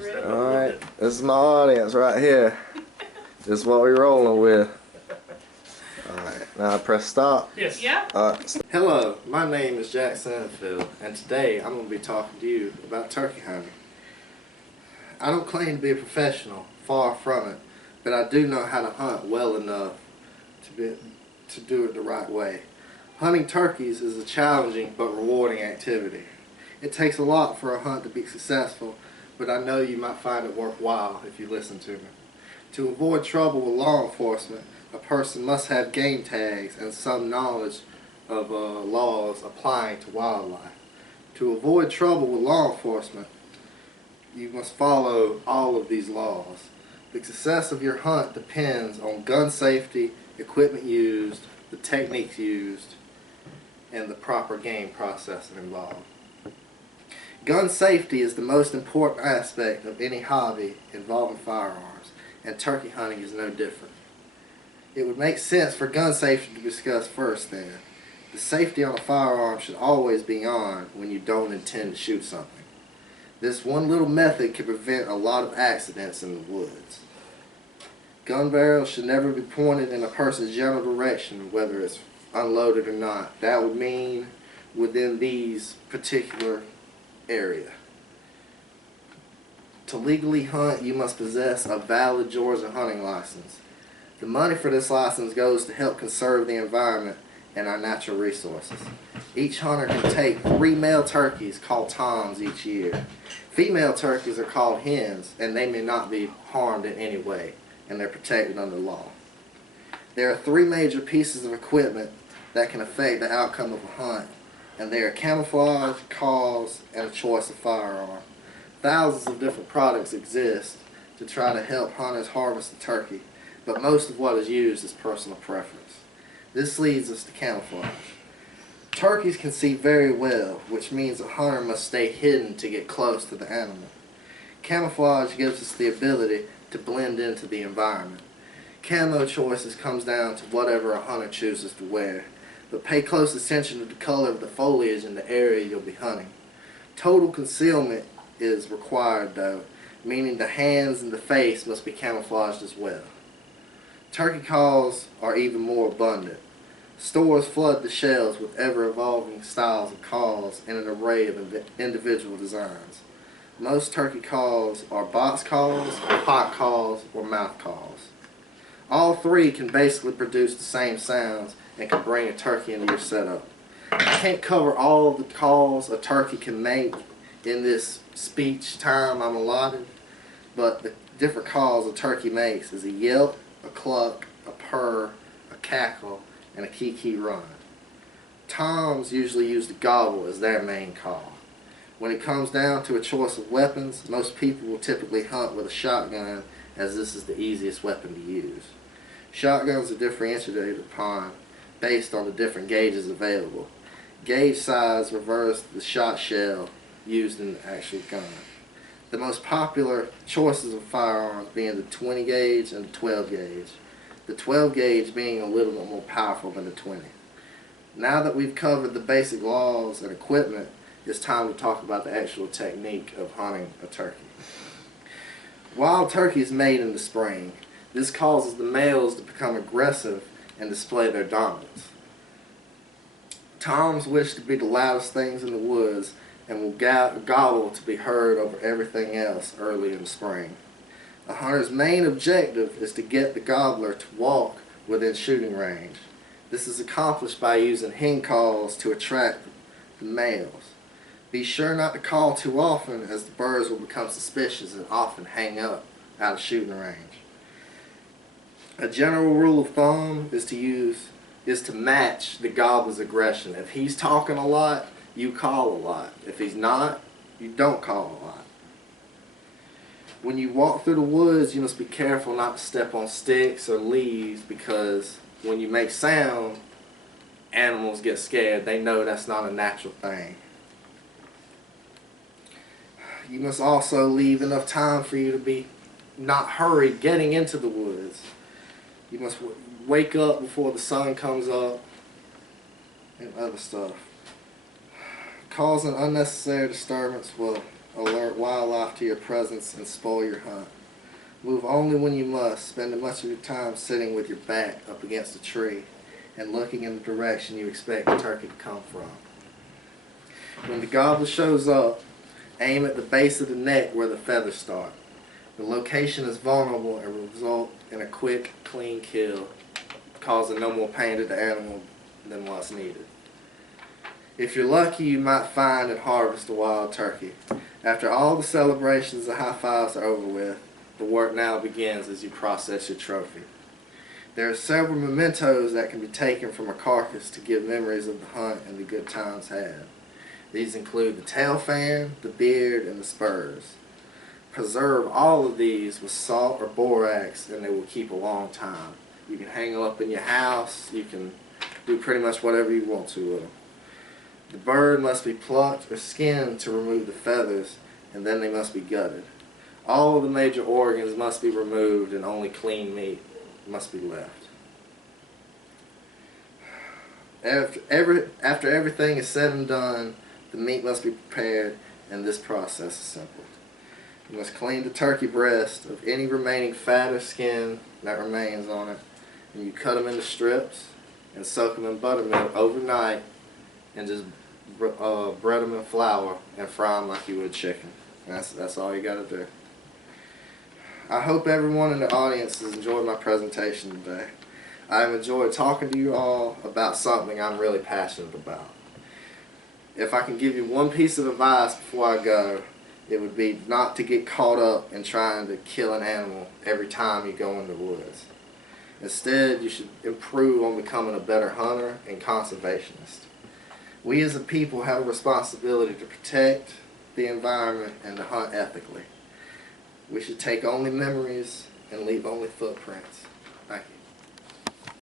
Alright, this is my audience right here. This is what we're rolling with. Alright, now I press stop. Yes. Yeah. Alright. Hello, my name is Jack Sanfield, and today I'm going to be talking to you about turkey hunting. I don't claim to be a professional, far from it, but I do know how to hunt well enough to do it the right way. Hunting turkeys is a challenging but rewarding activity. It takes a lot for a hunt to be successful, but I know you might find it worthwhile if you listen to me. To avoid trouble with law enforcement, a person must have game tags and some knowledge of laws applying to wildlife. To avoid trouble with law enforcement, you must follow all of these laws. The success of your hunt depends on gun safety, equipment used, the techniques used, and the proper game processing involved. Gun safety is the most important aspect of any hobby involving firearms, and turkey hunting is no different. It would make sense for gun safety to be discussed first then. The safety on a firearm should always be on when you don't intend to shoot something. This one little method can prevent a lot of accidents in the woods. Gun barrels should never be pointed in a person's general direction, whether it's unloaded or not. That would mean within these particular area. To legally hunt, you must possess a valid Georgia hunting license. The money for this license goes to help conserve the environment and our natural resources. Each hunter can take 3 male turkeys called toms each year. Female turkeys are called hens, and they may not be harmed in any way, and they're protected under law. There are 3 major pieces of equipment that can affect the outcome of a hunt, and they are camouflage, calls, and a choice of firearm. Thousands of different products exist to try to help hunters harvest the turkey, but most of what is used is personal preference. This leads us to camouflage. Turkeys can see very well, which means a hunter must stay hidden to get close to the animal. Camouflage gives us the ability to blend into the environment. Camo choices comes down to whatever a hunter chooses to wear, but pay close attention to the color of the foliage in the area you'll be hunting. Total concealment is required though, meaning the hands and the face must be camouflaged as well. Turkey calls are even more abundant. Stores flood the shelves with ever-evolving styles of calls and an array of individual designs. Most turkey calls are box calls, pot calls, or mouth calls. All 3 can basically produce the same sounds and can bring a turkey into your setup. I can't cover all of the calls a turkey can make in this speech time I'm allotted, but the different calls a turkey makes is a yelp, a cluck, a purr, a cackle, and a kee-kee run. Toms usually use the gobble as their main call. When it comes down to a choice of weapons, most people will typically hunt with a shotgun, as this is the easiest weapon to use. Shotguns are differentiated upon based on the different gauges available. Gauge size refers to the shot shell used in the actual gun. The most popular choices of firearms being the 20 gauge and the 12 gauge. The 12 gauge being a little bit more powerful than the 20. Now that we've covered the basic laws and equipment, it's time to talk about the actual technique of hunting a turkey. Wild turkey is made in the spring. This causes the males to become aggressive and display their dominance. Toms wish to be the loudest things in the woods and will gobble to be heard over everything else early in the spring. A hunter's main objective is to get the gobbler to walk within shooting range. This is accomplished by using hen calls to attract the males. Be sure not to call too often, as the birds will become suspicious and often hang up out of shooting range. A general rule of thumb is to match the gobbler's aggression. If he's talking a lot, you call a lot. If he's not, you don't call a lot. When you walk through the woods, you must be careful not to step on sticks or leaves, because when you make sound, animals get scared. They know that's not a natural thing. You must also leave enough time for you to be not hurried getting into the woods. You must wake up before the sun comes up and other stuff. Causing unnecessary disturbance, well, alert wildlife to your presence, and spoil your hunt. Move only when you must, spending much of your time sitting with your back up against a tree and looking in the direction you expect the turkey to come from. When the gobbler shows up, aim at the base of the neck where the feathers start. The location is vulnerable and will result in a quick, clean kill, causing no more pain to the animal than what's needed. If you're lucky, you might find and harvest a wild turkey. After all the celebrations and high fives are over with, the work now begins as you process your trophy. There are several mementos that can be taken from a carcass to give memories of the hunt and the good times had. These include the tail fan, the beard, and the spurs. Preserve all of these with salt or borax and they will keep a long time. You can hang them up in your house, you can do pretty much whatever you want to with them. The bird must be plucked or skinned to remove the feathers, and then they must be gutted. All of the major organs must be removed and only clean meat must be left. After everything is said and done, the meat must be prepared, and this process is simple. You must clean the turkey breast of any remaining fat or skin that remains on it, and you cut them into strips and soak them in buttermilk overnight and just bread them in flour and fry them like you would chicken. That's all you got to do. I hope everyone in the audience has enjoyed my presentation today. I've enjoyed talking to you all about something I'm really passionate about. If I can give you one piece of advice before I go, it would be not to get caught up in trying to kill an animal every time you go in the woods. Instead, you should improve on becoming a better hunter and conservationist. We as a people have a responsibility to protect the environment and to hunt ethically. We should take only memories and leave only footprints. Thank you.